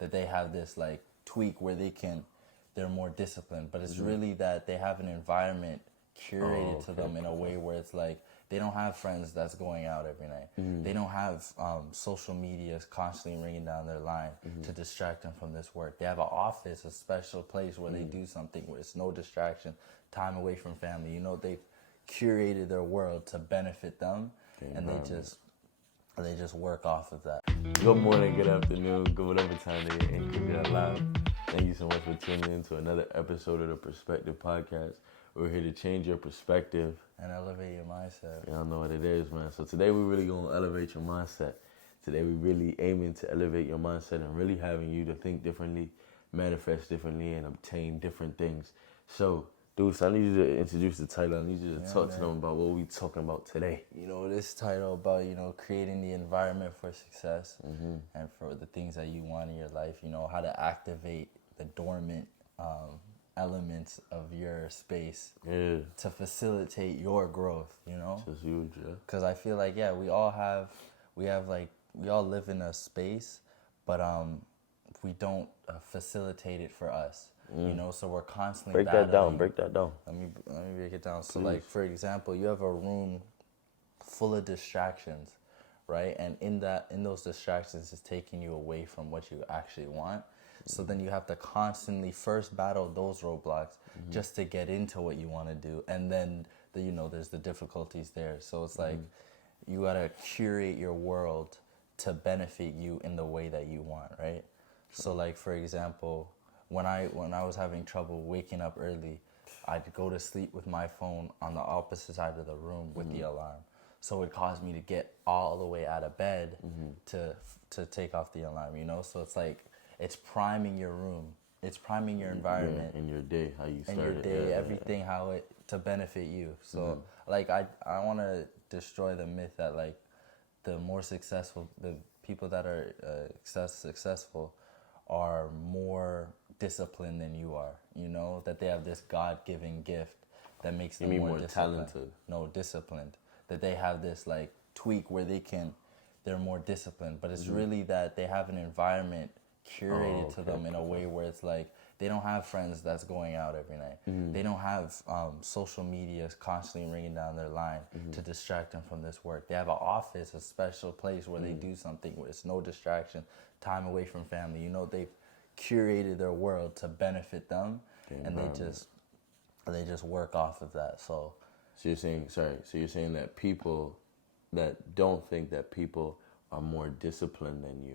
that they have this like tweak where they're more disciplined, but it's really that they have an environment curated to them in a way where it's like they don't have friends that's going out every night. They don't have social media constantly ringing down their line to distract them from this work. They have an office, a special place where they do something where it's no distraction, time away from family. You know, they've curated their world to benefit them, and they just work off of that. Good morning, good afternoon, good whatever time they and keep it alive. Thank you so much for tuning in to another episode of the Perspective Podcast. We're here to change your perspective and elevate your mindset. Y'all know what it is, man. So today we're really going to elevate your mindset. Today we're really aiming to elevate your mindset and really having you to think differently, manifest differently, and obtain different things. So, Deuce, I need you to introduce the title. I need you to talk to them about what we're talking about today. You know, this title about, creating the environment for success and for the things that you want in your life, how to activate the dormant elements of your space to facilitate your growth, That's huge, yeah. Because I feel like, we all live in a space, but we don't facilitate it for us, so we're constantly Break that down. Let me break it down. So, like, for example, you have a room full of distractions, right? And in those distractions is taking you away from what you actually want. So then you have to constantly first battle those roadblocks just to get into what you want to do. And then, there's the difficulties there. So it's like you got to curate your world to benefit you in the way that you want, right? So, like, for example, when I was having trouble waking up early, I'd go to sleep with my phone on the opposite side of the room with the alarm. So it caused me to get all the way out of bed to take off the alarm, So it's like, it's priming your room. It's priming your environment. In your day, how you start in your day, everything, how it, to benefit you. So, like, I want to destroy the myth that, like, the more successful, the people that are successful are more disciplined than you are, that they have this God-given gift that makes them more talented. No, disciplined. That they have this, like, tweak where they're more disciplined. But it's really that they have an environment curated to them in a way where it's like they don't have friends that's going out every night. They don't have social media constantly ringing down their line to distract them from this work. They have an office, a special place where they do something where it's no distraction, time away from family. They've curated their world to benefit them, and they just work off of that. So you're saying that people that don't think that people are more disciplined than you,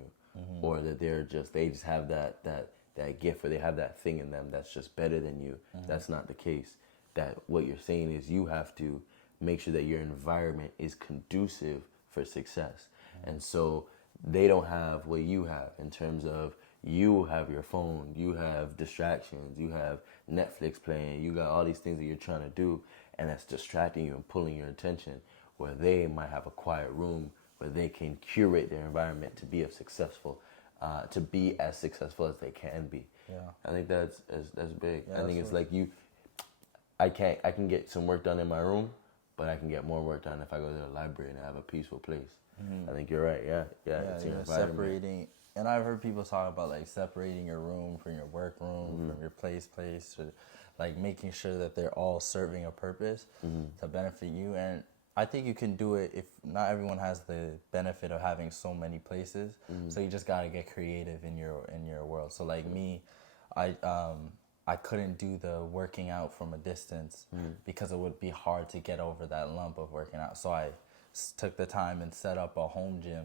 or that they just have that gift, or they have that thing in them that's just better than you. That's not the case. That what you're saying is you have to make sure that your environment is conducive for success. And so they don't have what you have in terms of you have your phone, you have distractions, you have Netflix playing, you got all these things that you're trying to do, and that's distracting you and pulling your attention, where they might have a quiet room where they can curate their environment to be as successful as they can be. Yeah, I think that's big. Yeah, I think it's like I can get some work done in my room, but I can get more work done if I go to the library and I have a peaceful place. I think you're right. Yeah. It's your environment. Separating, and I've heard people talk about, like, separating your room from your work room, from your place, to, like, making sure that they're all serving a purpose to benefit you. And I think you can do it if not everyone has the benefit of having so many places. So you just gotta get creative in your world. So, like, me, I couldn't do the working out from a distance because it would be hard to get over that lump of working out. So I took the time and set up a home gym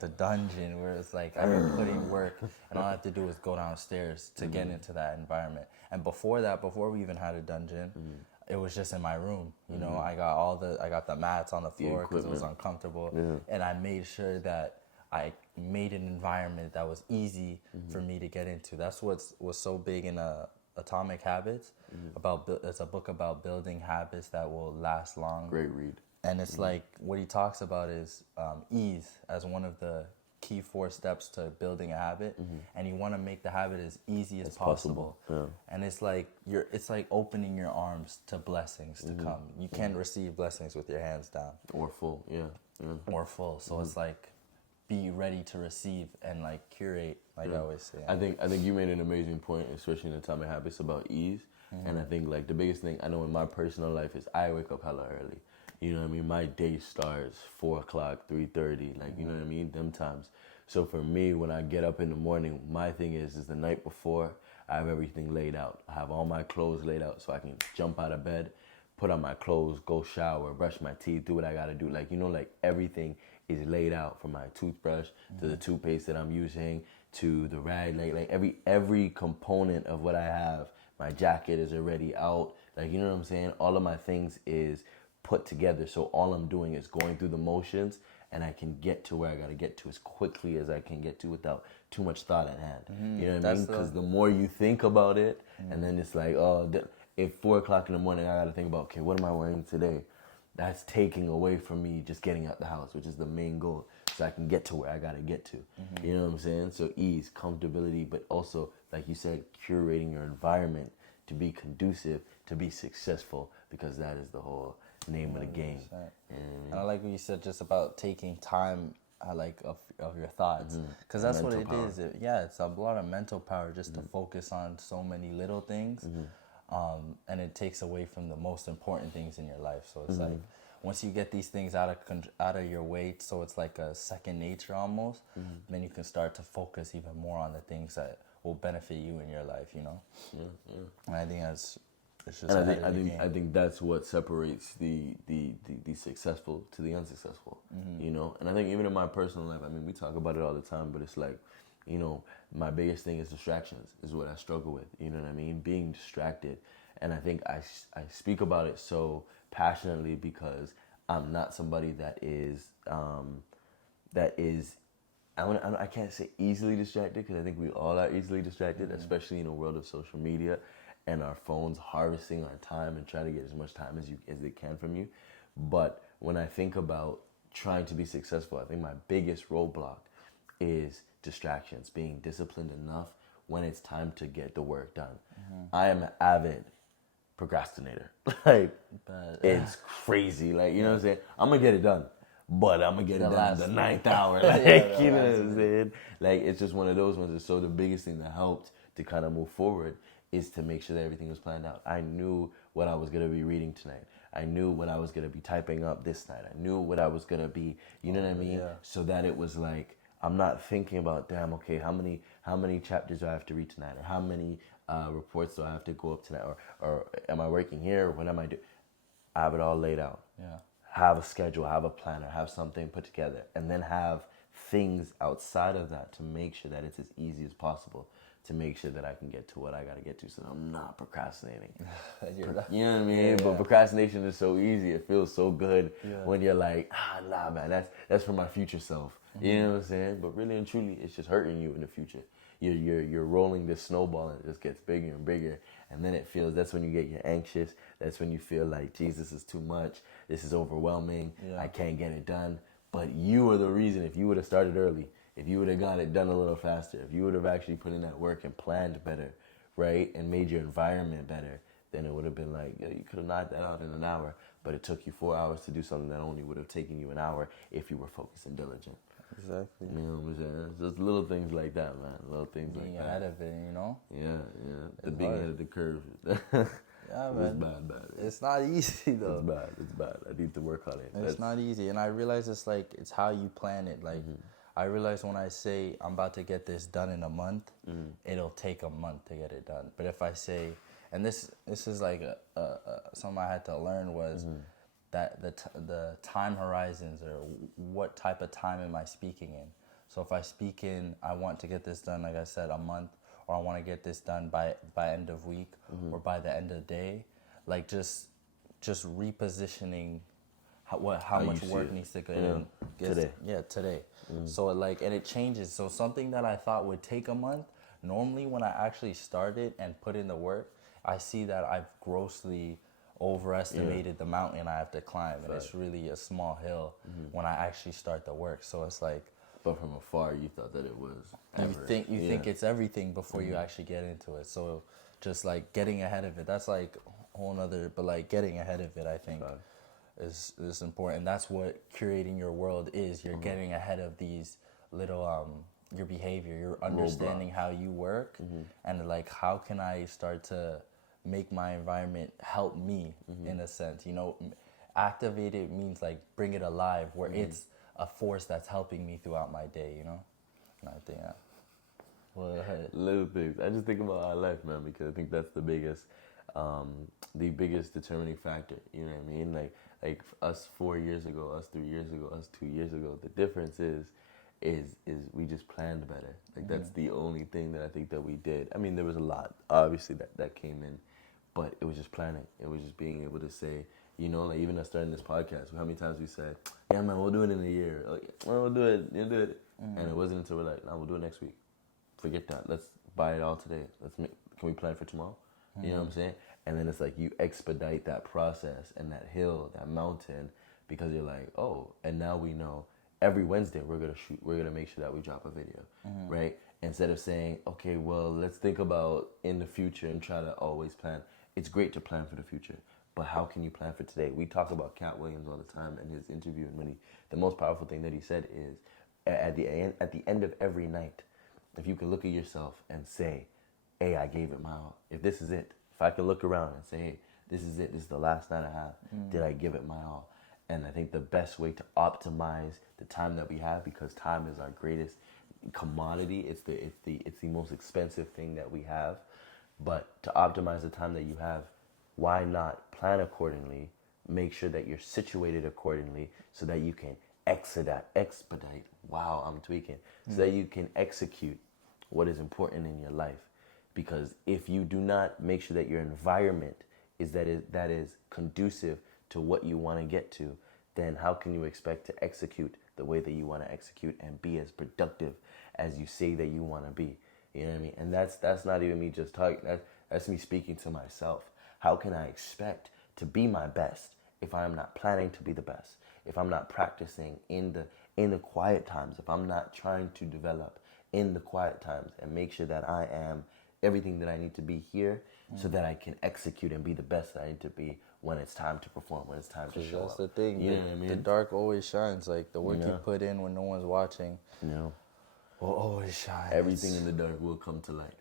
the dungeon where it's like I can put in work and all I have to do is go downstairs to get into that environment. And before we even had a dungeon, it was just in my room. I got the mats on the floor because it was uncomfortable, and I made sure that I made an environment that was easy for me to get into. That's was so big in Atomic Habits. It's a book about building habits that will last long. Great read. And it's like what he talks about is ease as one of the key 4 steps to building a habit, and you want to make the habit as easy as possible. Yeah. And it's like opening your arms to blessings to come. You can't receive blessings with your hands down or full. Yeah. or full. So it's like be ready to receive and like curate, like I always say. I think you made an amazing point, especially in Atomic Habits, about ease. And I think like the biggest thing I know in my personal life is I wake up hella early. You know what I mean? My day starts 4 o'clock, 3:30, like you know what I mean? Them times. So for me, when I get up in the morning, my thing is the night before I have everything laid out. I have all my clothes laid out so I can jump out of bed, put on my clothes, go shower, brush my teeth, do what I gotta do. Like, you know, like everything is laid out, from my toothbrush to the toothpaste that I'm using to the rag, like every component of what I have. My jacket is already out. Like, you know what I'm saying? All of my things is put together. So all I'm doing is going through the motions, and I can get to where I gotta get to as quickly as I can get to without too much thought at hand. You know what I mean? Because the more you think about it, and then it's like, oh, if 4 o'clock in the morning I gotta think about, okay, what am I wearing today? That's taking away from me just getting out the house, which is the main goal, so I can get to where I gotta get to. You know what I'm saying? So ease, comfortability, but also, like you said, curating your environment to be conducive, to be successful, because that is the whole name of the game. And I like what you said just about taking time, of your thoughts, because that's what it is. It's a lot of mental power just to focus on so many little things, and it takes away from the most important things in your life. So it's like once you get these things out of your way, so it's like a second nature almost. Then you can start to focus even more on the things that will benefit you in your life. You know. And I think it's just. And I think that's what separates the successful to the unsuccessful. You know, and I think even in my personal life, I mean, we talk about it all the time, but it's like, you know, my biggest thing is distractions is what I struggle with. You know what I mean? Being distracted. And I think I speak about it so passionately because I'm not somebody that is I can't say easily distracted, because I think we all are easily distracted, especially in a world of social media and our phones harvesting our time and trying to get as much time as they can from you. But when I think about trying to be successful, I think my biggest roadblock is distractions, being disciplined enough when it's time to get the work done. I am an avid procrastinator. Like, it's crazy. Like, you know what I'm saying? I'm going to get it done, but I'm going to get it done at the 9th hour. Like, you know what I'm saying? Like, it's just one of those ones. So the biggest thing that helped to kind of move forward is to make sure that everything was planned out. I knew what I was going to be reading tonight. I knew what I was going to be typing up this night. I knew what I was going to be, you know what I mean? So that it was like, I'm not thinking about, damn, okay, how many chapters do I have to read tonight? Or how many reports do I have to go up tonight? Or am I working here? What am I doing? I have it all laid out. Have a schedule, have a planner, have something put together, and then have things outside of that to make sure that it's as easy as possible, to make sure that I can get to what I got to get to, so I'm not procrastinating. You know what I mean? But procrastination is so easy. It feels so good when you're like, nah, man, that's for my future self. You know what I'm saying? But really and truly, it's just hurting you in the future. You're rolling this snowball, and it just gets bigger and bigger. And then that's when you get anxious. That's when you feel like, Jesus, is too much. This is overwhelming. I can't get it done. But you are the reason. If you would have started early, if you would have got it done a little faster, if you would have actually put in that work and planned better, right, and made your environment better, then it would have been like, you could have knocked that out in an hour, but it took you 4 hours to do something that only would have taken you an hour if you were focused and diligent. Exactly. You know what I'm saying? It's just little things like that, man. Little things being like that. ahead of it, you know? Yeah. The being hard. ahead of the curve. Yeah, man. It's bad. It's not easy, though. It's bad. I need to work on it. It's not easy. And I realize it's how you plan it. Like, I realize when I say I'm about to get this done in a month, it'll take a month to get it done. But if I say, and this is like something I had to learn was that the time horizons, or what type of time am I speaking in. So if I speak in, I want to get this done, like I said, a month, or I want to get this done by end of week, or by the end of the day, like just repositioning how much work needs to go in today. Today. So and it changes. So something that I thought would take a month, normally when I actually start it and put in the work, I see that I've grossly overestimated the mountain I have to climb, and it's really a small hill when I actually start the work. So it's like, but from afar, you thought that it was. You think it's everything before you actually get into it. So just like getting ahead of it, that's like a whole nother. But like getting ahead of it, I think is important. That's what curating your world is. You're getting ahead of these little your behavior, your understanding how you work, and like how can I start to make my environment help me in a sense. You know, activate it means like bring it alive, where it's a force that's helping me throughout my day. You know, and I think that. Well, little things. I just think about our life, man, because I think that's the biggest determining factor. You know what I mean? Like us 4 years ago, us 3 years ago, us 2 years ago. The difference is we just planned better. Like that's the only thing that I think that we did. I mean, there was a lot obviously that came in, but it was just planning. It was just being able to say, you know, like even us starting this podcast. How many times we said, "Yeah, man, we'll do it in a year." Like, well, we'll do it. You'll do it. And it wasn't until we're like, "No, we'll do it next week." Forget that. Let's buy it all today. Can we plan for tomorrow? You know what I'm saying? And then it's like you expedite that process and that hill, that mountain, because you're like, oh, and now we know every Wednesday we're gonna make sure that we drop a video, right? Instead of saying, okay, well, let's think about in the future and try to always plan. It's great to plan for the future, but how can you plan for today? We talk about Cat Williams all the time in his interview, and the most powerful thing that he said is, at the end of every night, if you can look at yourself and say, hey, I gave it my all. If this is it, if I can look around and say, hey, this is it, this is the last night I have, did I give it my all? And I think the best way to optimize the time that we have, because time is our greatest commodity, it's the most expensive thing that we have. But to optimize the time that you have, why not plan accordingly, make sure that you're situated accordingly so that you can expedite, wow, I'm tweaking, so that you can execute what is important in your life. Because if you do not make sure that your environment that is conducive to what you want to get to, then how can you expect to execute the way that you want to execute and be as productive as you say that you want to be? You know what I mean? And that's not even me just talking. That's me speaking to myself. How can I expect to be my best if I'm not planning to be the best? If I'm not practicing in the quiet times, if I'm not trying to develop in the quiet times and make sure that I am everything that I need to be here, so that I can execute and be the best that I need to be when it's time to perform, when it's time to show up. That's the thing. You know what I mean? The dark always shines. Like the work you put in when no one's watching, will always shine. Everything in the dark will come to light.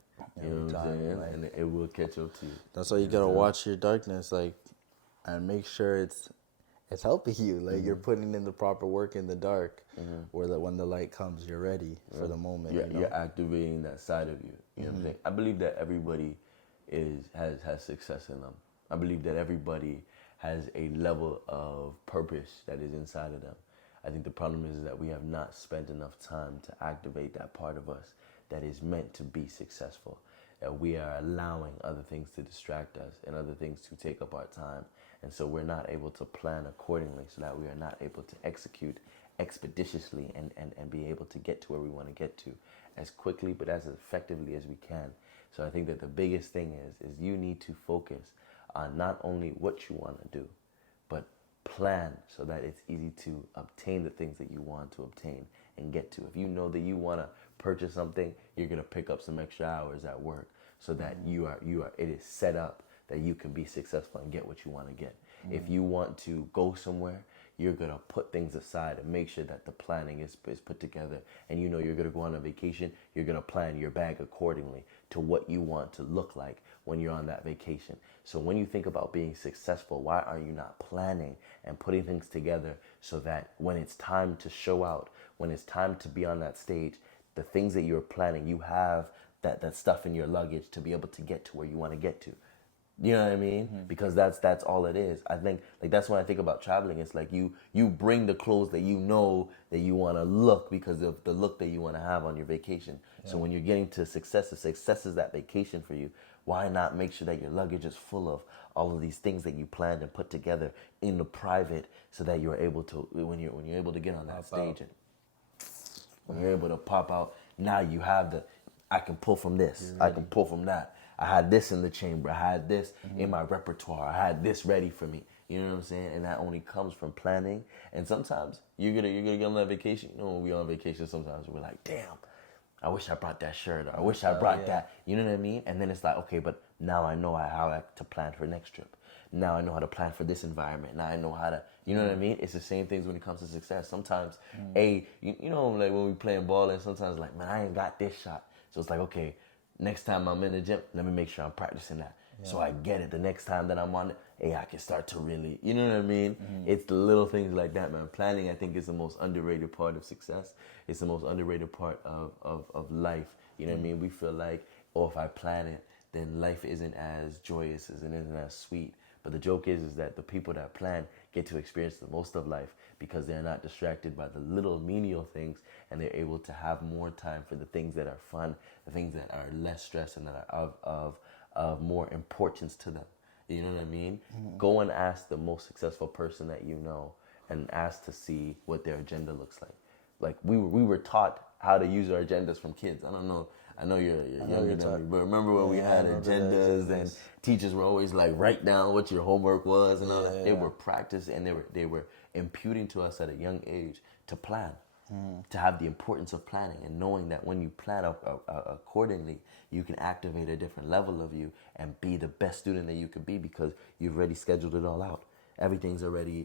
You know what I'm saying? And it will catch up to you. That's why you gotta watch your darkness, like, and make sure it's helping you. Like you're putting in the proper work in the dark, where when the light comes, you're ready for the moment. You're activating that side of you. You know what I'm saying? I believe that everybody has success in them. I believe that everybody has a level of purpose that is inside of them. I think the problem is that we have not spent enough time to activate that part of us that is meant to be successful. That we are allowing other things to distract us and other things to take up our time. And so we're not able to plan accordingly, so that we are not able to execute expeditiously and be able to get to where we want to get to as quickly but as effectively as we can. So I think that the biggest thing is you need to focus on not only what you want to do, but plan so that it's easy to obtain the things that you want to obtain and get to. If you know that you want to purchase something, you're going to pick up some extra hours at work so that it is set up that you can be successful and get what you want to get. If you want to go somewhere, you're going to put things aside and make sure that the planning is put together. And you know you're going to go on a vacation, you're going to plan your bag accordingly to what you want to look like when you're on that vacation. So when you think about being successful, why are you not planning and putting things together so that when it's time to show out, when it's time to be on that stage, the things that you're planning, you have that stuff in your luggage to be able to get to where you want to get to. You know what I mean? Because that's all it is. I think like that's when I think about traveling. It's like you bring the clothes that you know that you want to look because of the look that you want to have on your vacation. Yeah. So when you're getting to success is that vacation for you. Why not make sure that your luggage is full of all of these things that you planned and put together in the private, so that you're able to when you're able to get on that stage and when you're able to pop out, now you have I can pull from this, I can pull from that. I had this in the chamber. I had this in my repertoire. I had this ready for me. You know what I'm saying? And that only comes from planning. And sometimes you're gonna get on that vacation. You know, when we're on vacation, sometimes we're like, damn, I wish I brought that shirt, or I wish I brought that. You know what I mean? And then it's like, okay, but now I know how to plan for next trip. Now I know how to plan for this environment. Now I know how to, you know what I mean? It's the same things when it comes to success. Sometimes, you know, like when we playing ball and sometimes like, man, I ain't got this shot. So it's like, okay, next time I'm in the gym, let me make sure I'm practicing that. So I get it. The next time that I'm on it, hey, I can start to really, you know what I mean? It's the little things like that, man. Planning, I think, is the most underrated part of success. It's the most underrated part of life. You know what I mean? We feel like, oh, if I plan it, then life isn't as joyous, and isn't as sweet. But the joke is that the people that plan get to experience the most of life because they're not distracted by the little menial things, and they're able to have more time for the things that are fun, the things that are less stress and that are of more importance to them. You know what I mean? Go and ask the most successful person that you know and ask to see what their agenda looks like. Like we were taught how to use our agendas from kids. I don't know. I know you're younger than me, but remember when we had agendas and teachers were always like, write down what your homework was and all that. They were practicing and they were imputing to us at a young age to plan, to have the importance of planning and knowing that when you plan accordingly, you can activate a different level of you and be the best student that you could be because you've already scheduled it all out. Everything's already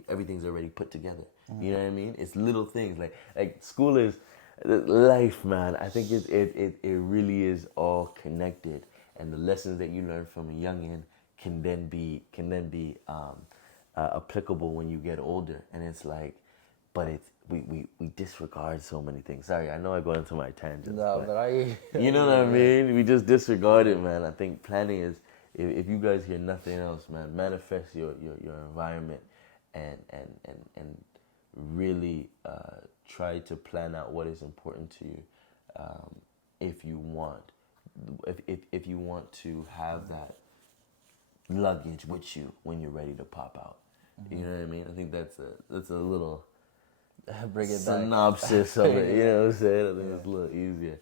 put together. You know what I mean? It's little things like school is life, man. I think it really is all connected, and the lessons that you learn from a youngin can then be applicable when you get older. And it's like, but it's we disregard so many things. Sorry, I know I go into my tangents. No, but I. You know what I mean? We just disregard it, man. I think planning is, if you guys hear nothing else, man, manifest your environment and really try to plan out what is important to you. If you want to have that luggage with you when you're ready to pop out. You know what I mean? I think that's a little Bring it synopsis of it. You know what I'm saying? I think it's a little easier.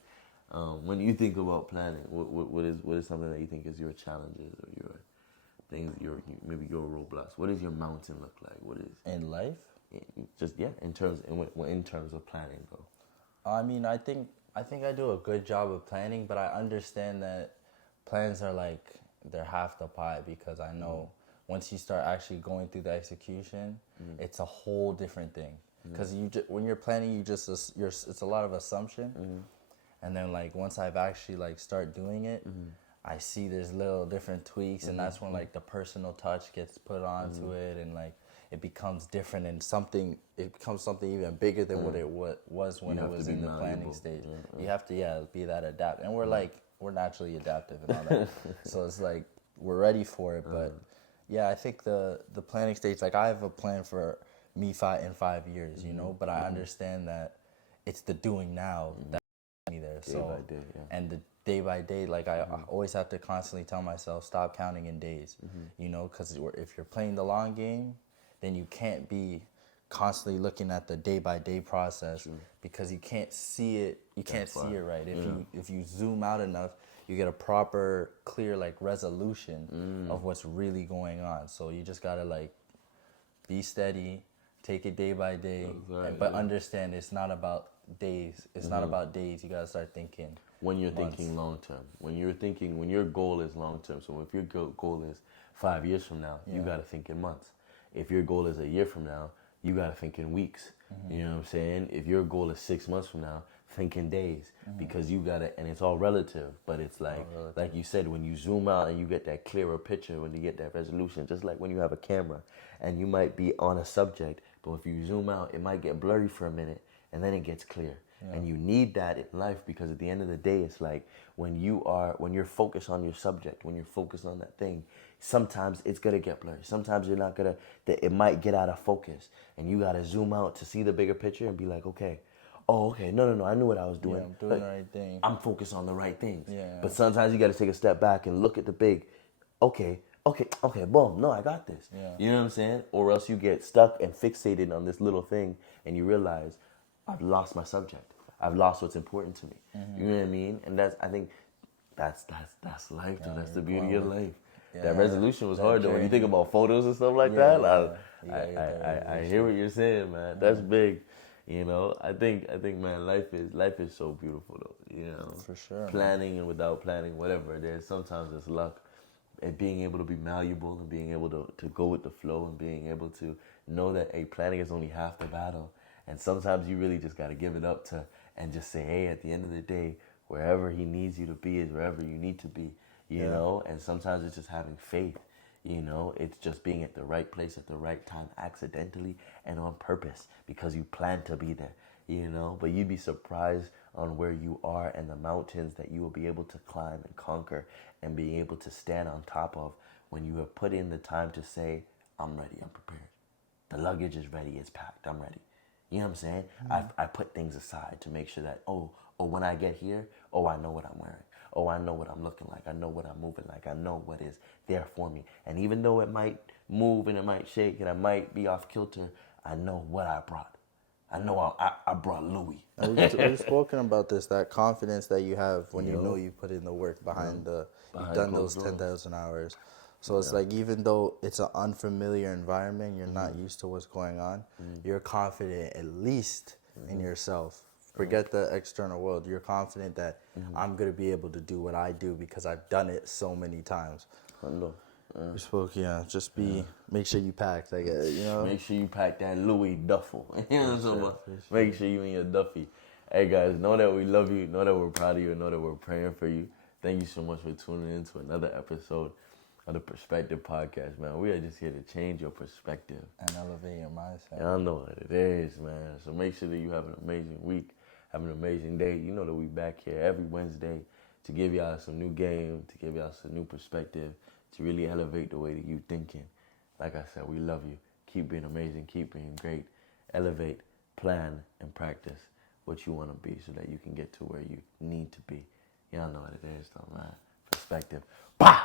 When you think about planning, what is something that you think is your challenges or your things, maybe your roadblocks? What does your mountain look like? What is in life? In terms of planning, though. I mean, I think I do a good job of planning, but I understand that plans are like they're half the pie because I know once you start actually going through the execution, it's a whole different thing. Because when you're planning, it's a lot of assumption, and then like once I've actually like start doing it, I see there's little different tweaks, and that's when like the personal touch gets put onto it, and like it becomes different and it becomes something even bigger than what it was when it was in the planning stage. You have to be that adaptive, and we're naturally adaptive and all that, so it's like we're ready for it. But yeah, I think the planning stage, like I have a plan for me in 5 years, you know, but I understand that it's the doing now that me there. Day by day, and the day by day, like I always have to constantly tell myself, stop counting in days, you know, because if you're playing the long game, then you can't be constantly looking at the day by day process because you can't see it. You can't see it right. If you zoom out enough, you get a proper, clear like resolution of what's really going on. So you just gotta like be steady. Take it day by day, but understand it's not about days. It's not about days. You gotta start thinking. When you're thinking long term, when your goal is long term. So if your goal is 5 years from now, you gotta think in months. If your goal is a year from now, you gotta think in weeks. You know what I'm saying? If your goal is 6 months from now, think in days because you gotta. And it's all relative, but it's like you said, when you zoom out and you get that clearer picture, when you get that resolution, just like when you have a camera and you might be on a subject. But if you zoom out, it might get blurry for a minute, and then it gets clear. And you need that in life because at the end of the day, it's like when you're focused on your subject, when you're focused on that thing, sometimes it's gonna get blurry. Sometimes you're not gonna. It might get out of focus, and you gotta zoom out to see the bigger picture and be like, okay, no, I knew what I was doing. Yeah, I'm doing the right thing. I'm focused on the right things. Yeah. But sometimes you gotta take a step back and look at the big. Okay, boom, no, I got this. Yeah. You know what I'm saying? Or else you get stuck and fixated on this little thing and you realize, I've lost my subject. I've lost what's important to me. You know what I mean? And I think that's life, dude. That's the beauty of life. Yeah. That resolution was hard, though. When you think about photos and stuff like that, I hear what you're saying, man. That's big. You know, I think, man, life is so beautiful, though. You know, for sure. Planning and without planning, whatever it is, sometimes it's luck. and being able to be malleable and being able to go with the flow and being able to know that planning is only half the battle. And sometimes you really just got to give it up to and just say, hey, at the end of the day, wherever he needs you to be is wherever you need to be, you know? And sometimes it's just having faith, you know? It's just being at the right place at the right time accidentally and on purpose because you plan to be there, you know? But you'd be surprised on where you are and the mountains that you will be able to climb and conquer and be able to stand on top of when you have put in the time to say, I'm ready, I'm prepared. The luggage is ready, it's packed, I'm ready. You know what I'm saying? I put things aside to make sure that, when I get here, I know what I'm wearing. Oh, I know what I'm looking like. I know what I'm moving like. I know what is there for me. And even though it might move and it might shake and I might be off kilter, I know what I brought. I know I brought Louis. We've spoken about this, that confidence that you have when you know you put in the work behind you've done those 10,000 hours. So it's like, even though it's an unfamiliar environment, you're not used to what's going on, you're confident at least in yourself. Forget the external world. You're confident that I'm going to be able to do what I do because I've done it so many times. I know. We spoke, just make sure you pack, like, you know. Make sure you pack that Louis duffel. You know what I'm talking about? Make sure you in your Duffy. Hey guys, know that we love you, know that we're proud of you, and know that we're praying for you. Thank you so much for tuning in to another episode of the Perspective Podcast, man. We are just here to change your perspective. And elevate your mindset. Y'all know what it is, man. So make sure that you have an amazing week, have an amazing day. You know that we back here every Wednesday to give y'all some new game, to give y'all some new perspective, to really elevate the way that you thinking. Like I said, we love you. Keep being amazing, keep being great. Elevate, plan, and practice what you want to be so that you can get to where you need to be. Y'all know what it is, though, man. Perspective. Bah!